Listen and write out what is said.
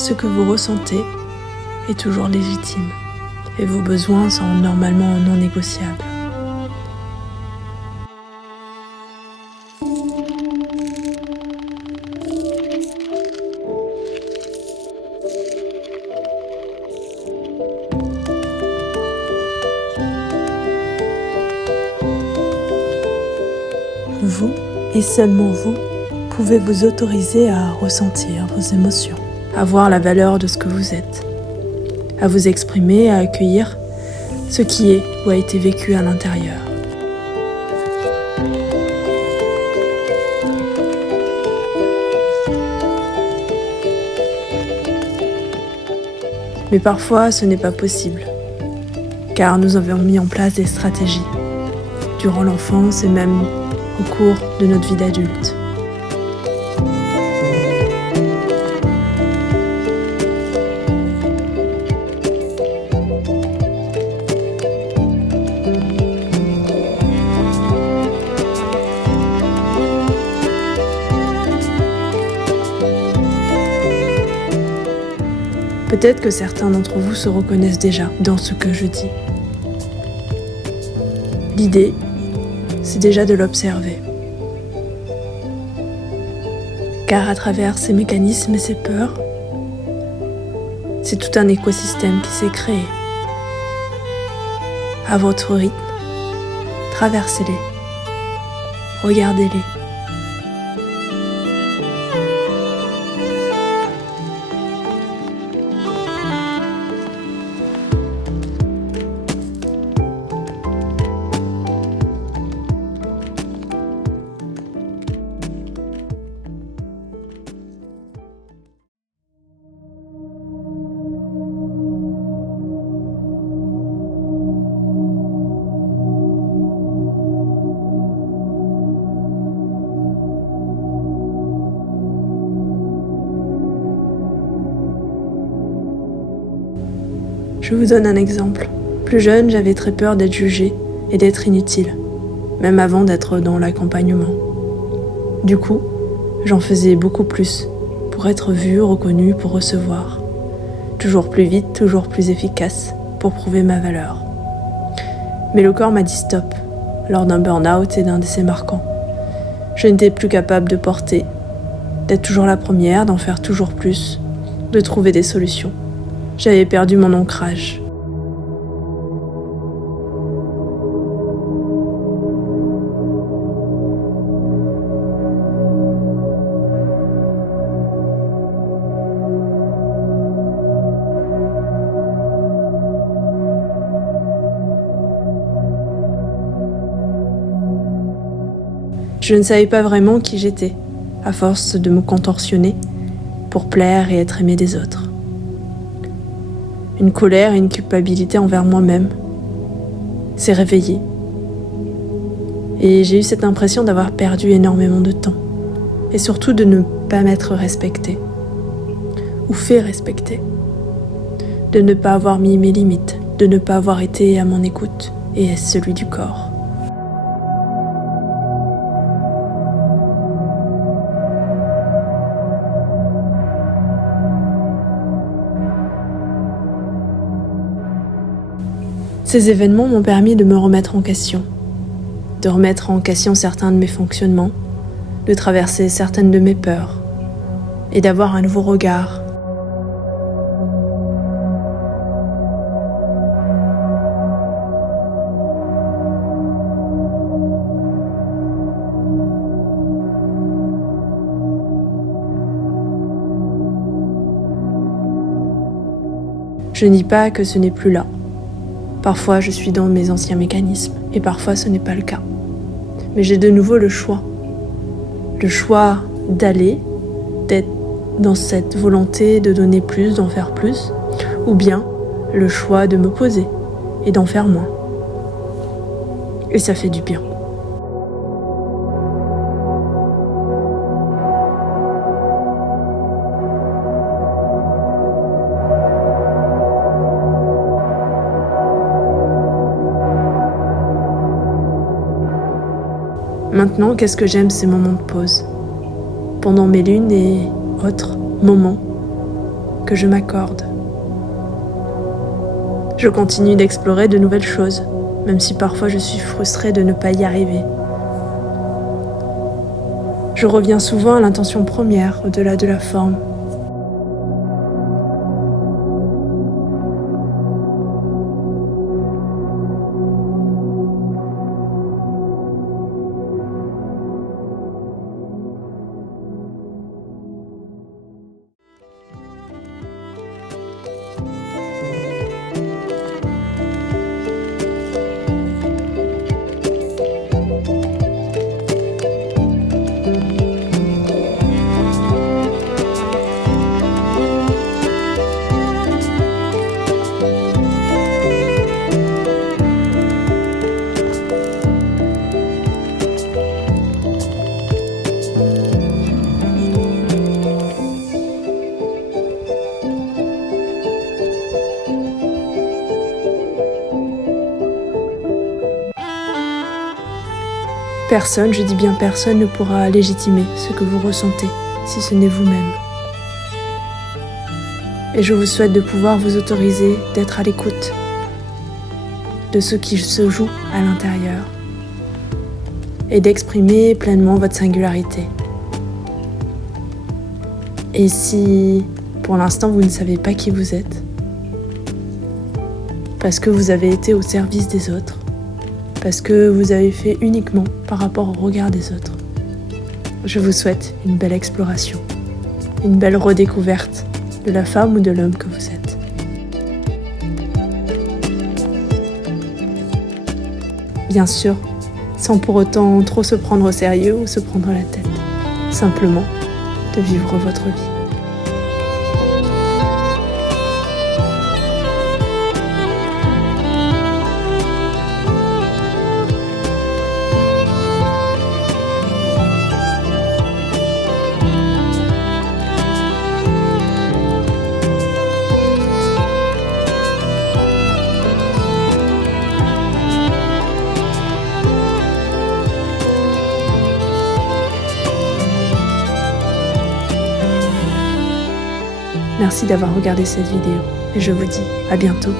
ce que vous ressentez est toujours légitime et vos besoins sont normalement non négociables. Vous, et seulement vous, pouvez vous autoriser à ressentir vos émotions, à voir la valeur de ce que vous êtes, à vous exprimer, à accueillir ce qui est ou a été vécu à l'intérieur. Mais parfois, ce n'est pas possible, car nous avons mis en place des stratégies, durant l'enfance et même au cours de notre vie d'adulte. Peut-être que certains d'entre vous se reconnaissent déjà dans ce que je dis. L'idée, c'est déjà de l'observer. Car à travers ces mécanismes et ces peurs, c'est tout un écosystème qui s'est créé. À votre rythme, traversez-les, regardez-les. Je vous donne un exemple. Plus jeune, j'avais très peur d'être jugée et d'être inutile, même avant d'être dans l'accompagnement. Du coup, j'en faisais beaucoup plus pour être vue, reconnue, pour recevoir. Toujours plus vite, toujours plus efficace pour prouver ma valeur. Mais le corps m'a dit stop lors d'un burn-out et d'un décès marquant. Je n'étais plus capable de porter, d'être toujours la première, d'en faire toujours plus, de trouver des solutions. J'avais perdu mon ancrage. Je ne savais pas vraiment qui j'étais, à force de me contorsionner pour plaire et être aimée des autres. Une colère et une culpabilité envers moi-même s'est réveillée. Et j'ai eu cette impression d'avoir perdu énormément de temps. Et surtout de ne pas m'être respectée. Ou fait respecter. De ne pas avoir mis mes limites. De ne pas avoir été à mon écoute et à celui du corps. Ces événements m'ont permis de me remettre en question, de remettre en question certains de mes fonctionnements, de traverser certaines de mes peurs et d'avoir un nouveau regard. Je ne dis pas que ce n'est plus là. Parfois, je suis dans mes anciens mécanismes, et parfois, ce n'est pas le cas. Mais j'ai de nouveau le choix. Le choix d'aller, d'être dans cette volonté de donner plus, d'en faire plus, ou bien le choix de me poser et d'en faire moins. Et ça fait du bien. Maintenant, qu'est-ce que j'aime ces moments de pause. Pendant mes lunes et autres moments que je m'accorde. Je continue d'explorer de nouvelles choses, même si parfois je suis frustrée de ne pas y arriver. Je reviens souvent à l'intention première, au-delà de la forme. Personne, je dis bien personne, ne pourra légitimer ce que vous ressentez, si ce n'est vous-même. Et je vous souhaite de pouvoir vous autoriser d'être à l'écoute de ce qui se joue à l'intérieur et d'exprimer pleinement votre singularité. Et si, pour l'instant, vous ne savez pas qui vous êtes, parce que vous avez été au service des autres, parce que vous avez fait uniquement par rapport au regard des autres, je vous souhaite une belle exploration, une belle redécouverte de la femme ou de l'homme que vous êtes. Bien sûr, sans pour autant trop se prendre au sérieux ou se prendre la tête, simplement de vivre votre vie. Merci d'avoir regardé cette vidéo et je vous dis à bientôt.